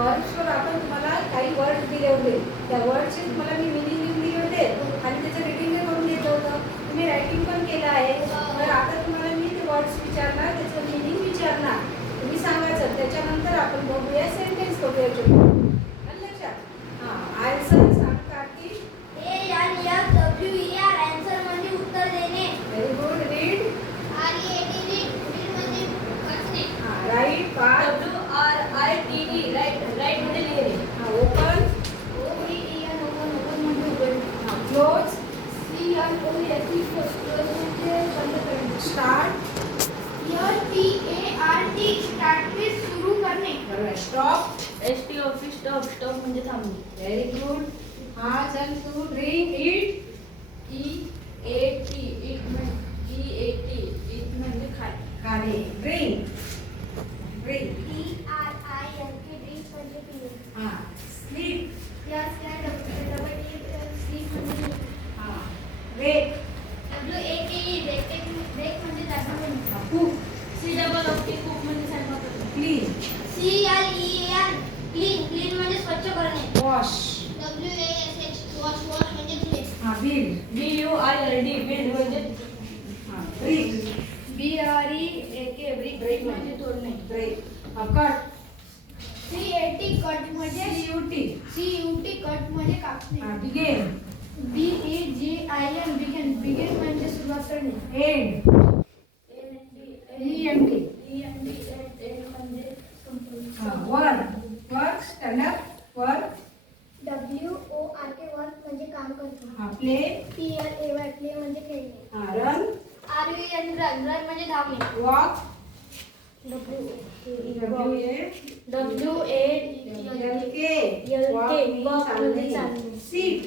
वर्ड्सवर आपण तुम्हाला काही वर्ड्स दिले होते. त्या वर्ड्सचे तुम्हाला मी मिनिंग लिहून दिले होते आणि त्याचं रिडिंग करून घेतलं होतं. तुम्ही रायटिंग पण केलं आहे. तर आता तुम्हाला मी ते वर्ड्स विचारणार, त्याचं मिनिंग विचारणार, तुम्ही सांगायचं. त्याच्यानंतर आपण बघूया सेंटेन्स बघूया. लक्षात? हां, आन्सर सांगा की ANSWER आन्सर म्हणजे उत्तर देणे. Very good. Read. READ read म्हणजे वाचणे. राईट. पाठ. WRITE राईट म्हणजे लिहिणे. ओपन. OPEN ओपन म्हणजे उघडणे. क्लोज. CLOSE क्लोज म्हणजे बंद करणे. स्टार्ट. START स्टार्ट म्हणजे सुरू करणे. बरोबर. स्टॉप. STOP म्हणजे थांबणे. Very good. हा, चल तू. ड्रिंक. ईट. EAT इट म्हणजे खाणे. ड्रिंक. ड्रिंक. DRINK ड्रिंक म्हणजे पिणे. हां. स्लीप. स्लीप म्हणजे हां. ब्रेक. WAKE ब्रेक म्हणजे जागा म्हणजे. कुक. COOK म्हणजे स्वयंपाक करणे. क्लीन. क्लीन म्हणजे स्वच्छ करणे. वॉश. WASH म्हणजे धुणे. हां. बिल्ड. BUILD म्हणजे हां. ब्रेक. BREAK ब्रेक म्हणजे तोडणे. ब्रेक. कट. कट म्हणजे CUT. कट म्हणजे कापणे. हां. बिगिन. BEGIN बिगिन म्हणजे सुरुवात करणे. एंड. END. END म्हणजे हां. Work. Work. Stand up. Work. WORK work म्हणजे काम करणे. हां. प्ले. PLAY प्ले म्हणजे खेळणे. हां. रन. RUN रन म्हणजे धावणे. वॉक. WALK वॉक म्हणजे चालणे. सीट.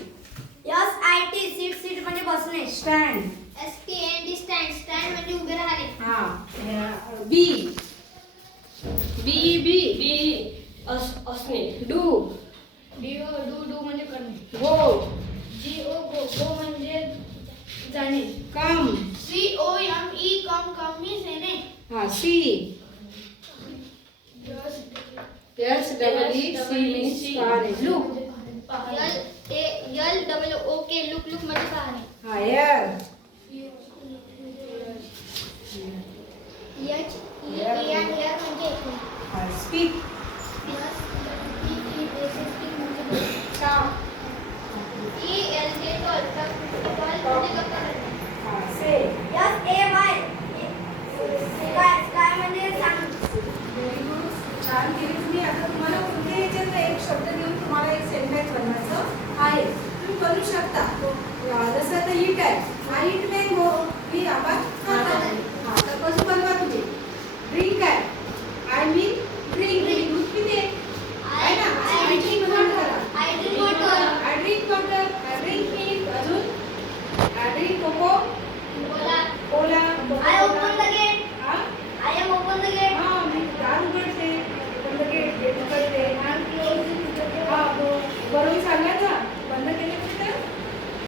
SIT सीट म्हणजे बसणे. स्टँड. STAND स्टँड म्हणजे उभे राहणे. हां. बी. असणे. डू. डू म्हणजे करणे. गो. गो म्हणजे जाणे. कम. COME कम मीन्स येणे. हां. सी. SEEC means पाहणे. लुक. LOOK लुक म्हणजे पाहणे. हां. एअर. HEAR म्हणजे ऐकणे. हां. स्पीक. SPEAK म्हणजे बोलणे. टॉक. टॉल म्हणजे गप्पा करणे. हां. से. स्काय म्हणजे सांग. Very good. छान केली तुम्ही. आता तुम्हाला कुठे याच्यात एक शब्द देऊन तुम्हाला एक सेंटेन्स बनवायचं आहे. तुम्ही करू शकता. जसं आता ईट आहे. हा ईट मँगो. ही आबा